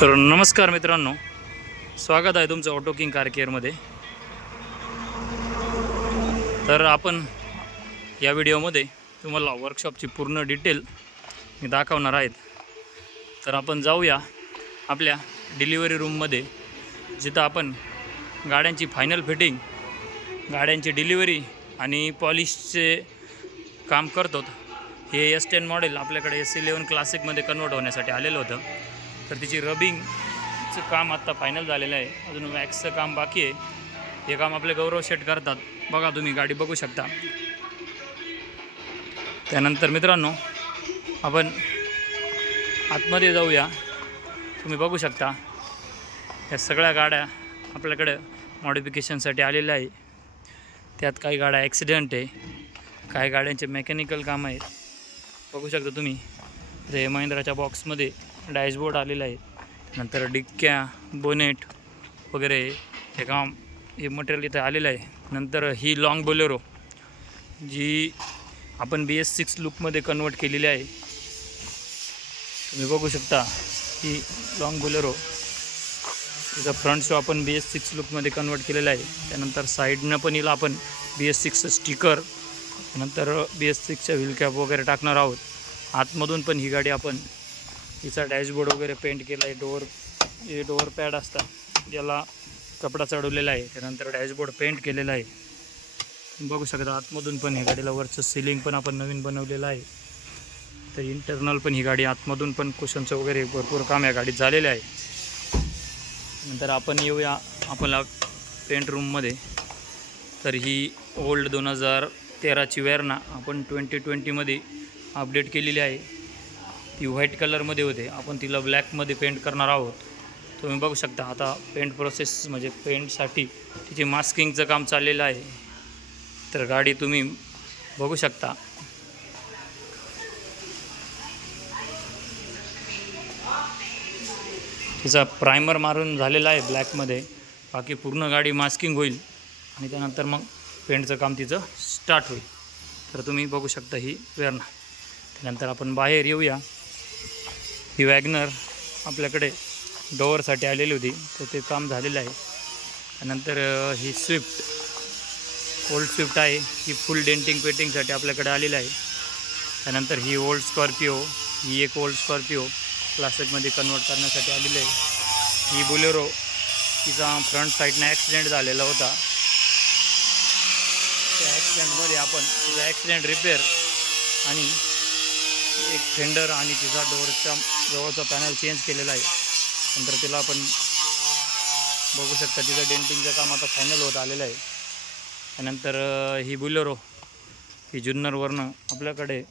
तर नमस्कार मित्रांनो, स्वागत आहे तुमचं ऑटो किंग कार केअरमध्ये। तर आपण या व्हिडिओमध्ये तुम्हाला वर्कशॉपची पूर्ण डिटेल मी दाखवणार आहेत। तर आपण जाऊया आपल्या डिलिव्हरी रूममध्ये, जिथं आपण गाड्यांची फायनल फिटिंग, गाड्यांची डिलिव्हरी आणि पॉलिशचे काम करतो। हे S10 मॉडेल आपल्याकडे S11 क्लासिकमध्ये कन्वर्ट होण्यासाठी आलेलं होतं। तर तिची रबिंगचं काम आत्ता फायनल झालेलं आहे, अजून वॅक्सचं काम बाकी आहे। हे काम आपले गौरव शेट करतात, बघा तुम्ही गाडी बघू शकता। त्यानंतर मित्रांनो आपण आतमध्ये जाऊया, तुम्ही बघू शकता या सगळ्या गाड्या आपल्याकडे मॉडिफिकेशनसाठी आलेल्या आहे। त्यात काही गाड्या ॲक्सिडेंट आहे, काही गाड्यांचे मेकॅनिकल काम आहेत, बघू शकता तुम्ही। ते महिंद्राच्या बॉक्समध्ये डॅशबोर्ड आलेला आहे, नंतर डिक्क्या, बोनेट वगैरे हे काम, हे मटेरियल इथं आलेलं आहे। नंतर ही लॉंग बोलेरो जी आपण BS6 लुकमध्ये कन्वर्ट केलेली आहे, तुम्ही बघू शकता। ही लॉंग बोलेरो, तिचा फ्रंट शो आपण BS6 लुकमध्ये कन्वर्ट केलेला आहे। त्यानंतर साईडनं पण हिला आपण BS6 स्टिकर, नंतर BS6च्या व्हील कॅप वगैरे टाकणार आहोत। आतमधून पण ही गाडी आपण, हिचा डॅशबोर्ड वगैरे पेंट केला आहे। हे डोअर पॅड असतात, ज्याला कपडा चढवलेला आहे। त्यानंतर डॅशबोर्ड पेंट केलेला आहे, बघू शकता। आतमधून पण ही गाडीला वरचं सिलिंग पण आपण नवीन बनवलेलं आहे। तर इंटरनल पण ही गाडी आतमधून पण कुशनचं वगैरे भरपूर काम या गाडीत झालेलं आहे। नंतर आपण येऊया आपला पेंट रूममध्ये। तर ही ओल्ड 2013ची वेर्ना आपण 2020मध्ये अपडेट केलेली आहे। ती व्हाईट कलरमध्ये होते, आपण तिला ब्लॅकमध्ये पेंट करणार आहोत। तुम्ही बघू शकता आता पेंट प्रोसेस म्हणजे पेंटसाठी तिचे मास्किंगचं काम चाललेलं आहे। तर गाडी तुम्ही बघू शकता। तिचा प्रायमर मारून झालेला आहे ब्लॅकमध्ये, बाकी पूर्ण गाडी मास्किंग होईल आणि त्यानंतर मग पेंटचं काम तिचं स्टार्ट होईल। तर तुम्ही बघू शकता ही वेर्ना। त्यानंतर आपण बाहेर येऊया। ही वॅगनर आपल्याकडे डोअरसाठी आलेली होती, तर ते काम झालेलं आहे। त्यानंतर ही स्विफ्ट, ओल्ड स्विफ्ट आहे, ही फुल डेंटिंग पेंटिंगसाठी आपल्याकडे आलेली आहे। त्यानंतर ही ओल्ड स्कॉर्पिओ, ही एक ओल्ड स्कॉर्पिओ क्लासिकमध्ये कन्वर्ट करण्यासाठी आलेली आहे। ही बोलेरो, तिचा फ्रंट साईडने ॲक्सिडेंट झालेला होता, त्या ॲक्सिडेंटमध्ये आपण तिचा ॲक्सिडेंट रिपेअर आणि एक फेंडर आणि तिचा डोअरच्या जवळचा पॅनल चेंज केलेला आहे। नंतर तिला आपण बघू शकता, तिचं डेंटिंगचं काम आता फायनल होत आलेलं आहे। त्यानंतर ही बोलेरो, ही जुन्नरवरनं आपल्याकडे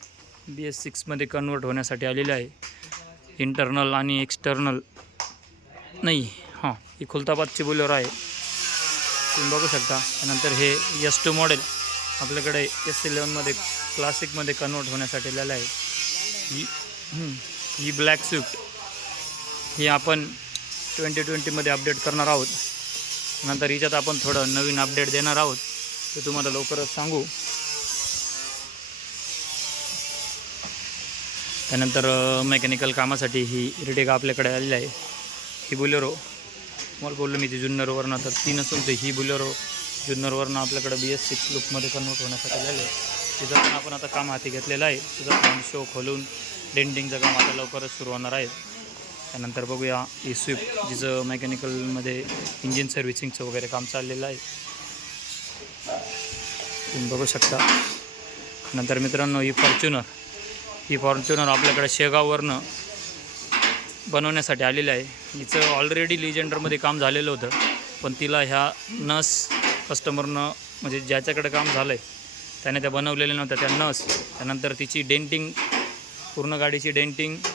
BS6मध्ये कन्वर्ट होण्यासाठी आलेली आहे। इंटरनल आणि एक्सटर्नल नाही, ही खुलताबादची बोलेरो आहे, तुम्ही बघू शकता। त्यानंतर हे S2 मॉडेल आपल्याकडे S11मध्ये क्लासिकमध्ये कन्वर्ट होण्यासाठी आलेलं आहे। ही ब्लॅक स्विफ्ट, ही आपण 2020मध्ये अपडेट करणार आहोत। नंतर हिच्यात आपण थोडं नवीन अपडेट देणार आहोत, ते तुम्हाला लवकरच सांगू। त्यानंतर मेकॅनिकल कामासाठी ही इर्टिगा आपल्याकडे आलेली आहे। ही बोलेरो तुम्हाला बोललो मी ती जुन्नरवरनं, तर ती नसून ते ही बोलेरो जुन्नरवरनं आपल्याकडे BS6 लुकमध्ये कन्वर्ट होण्यासाठी आलेलं आहे। तिचं पण आपण आता काम हाती घेतलेलं आहे। तिचं फ्रंट शो खोलून डेंटिंगचं काम आता लवकरच सुरू होणार आहे। त्यानंतर बघूया ही स्विफ्ट, जिचं मेकॅनिकलमध्ये इंजिन सर्व्हिसिंगचं वगैरे काम चाललेलं आहे, तुम्ही बघू शकता। नंतर मित्रांनो ही फॉर्च्युनर आपल्याकडे शेगाववरनं बनवण्यासाठी आलेलं आहे। हिचं ऑलरेडी लिजेंडरमध्ये काम झालेलं होतं, पण तिला ह्या नस कस्टमरनं, म्हणजे ज्याच्याकडे काम झालं आहे त्याने त्या बनवलेल्या नव्हत्या त्या नस। त्यानंतर तिची डेंटिंग, पूर्ण गाडीची डेंटिंगचं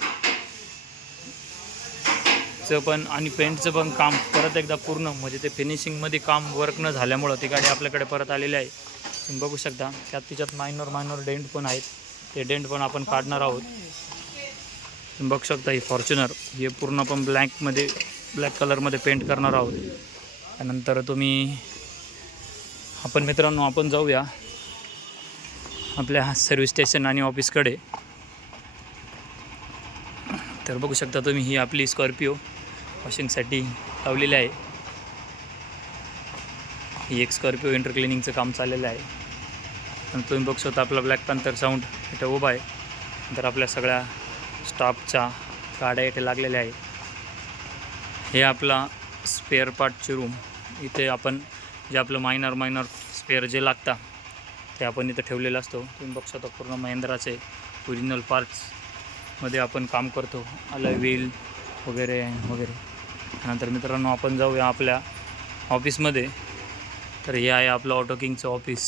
पण आणि पेंटचं पण काम परत एकदा पूर्ण, म्हणजे ते फिनिशिंगमध्ये काम वर्क न झाल्यामुळं ती गाडी आपल्याकडे परत आलेली आहे, तुम्ही बघू शकता। त्यात तिच्यात मायनर डेंट पण आहेत, ते डेंट पण आपण काढणार आहोत, तुम्ही बघू शकता। ही फॉर्च्युनर, हे पूर्ण आपण ब्लॅक कलरमध्ये पेंट करणार आहोत। त्यानंतर आपण मित्रांनो आपण जाऊया आपल्या सर्व्हिस स्टेशन आणि ऑफिसकडे। तर बघू शकता तुम्ही, ही आपली स्कॉर्पिओ वॉशिंगसाठी लावलेली आहे. ही एक स्कॉर्पिओ इंटर क्लिनिंगचं काम चाललेलं आहे. आणि तुम्ही बघू शकता आपला ब्लॅक पॅन्थर साऊंड इथं उभा आहे. नंतर आपल्या सगळ्या स्टाफच्या गाड्या इथे लागलेल्या आहे. हे आपला स्पेअर पार्टची रूम. इथे आपण जे आपलं मायनर स्पेअर जे लागतात ते आपण इथं ठेवलेलं असतो. तुम्ही बघू शकता पूर्ण महिंद्राचे ओरिजिनल पार्ट्समध्ये आपण काम करतो. अलॉय व्हील वगैरे वगैरे. नंतर मित्रांनो आपण जाऊया आपल्या ऑफिसमध्ये. तर हे आहे आपलं ऑटो किंगचं ऑफिस.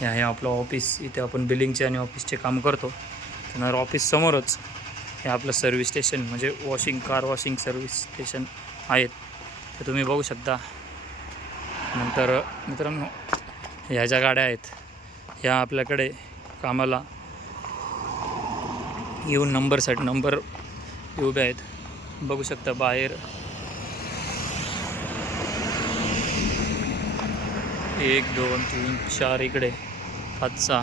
हे आहे आपलं ऑफिस. इथे आपण बिलिंगचे आणि ऑफिसचे काम करतो. त्यानंतर ऑफिस समोरच हे आपलं सर्व्हिस स्टेशन म्हणजे कार वॉशिंग सर्व्हिस स्टेशन आहेत. ते तुम्ही बघू शकता. नंतर मित्रांनो ह्या ज्या गाड्या आहेत ह्या आपल्याकडे कामाला येऊन नंबर उभे आहेत. बघू शकता बाहेर 1 2 3 4 इकडे 5 6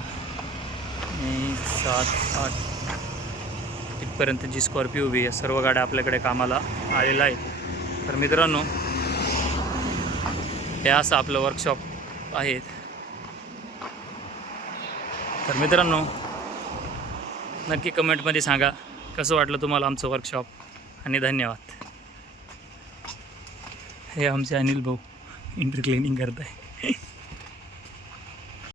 7 8 इथपर्यंत जी स्कॉर्पिओ उभी आहे सर्व गाड्या आपल्याकडे कामाला आलेल्या आहेत. तर मित्रांनो हे असं आपलं वर्कशॉप आहे. तर मित्रांनो नक्की कमेंटमध्ये सांगा कसं वाटलं तुम्हाला आमचं वर्कशॉप. आणि धन्यवाद. हे आमचे अनिल भाऊ इंटर क्लिनिंग करत आहे.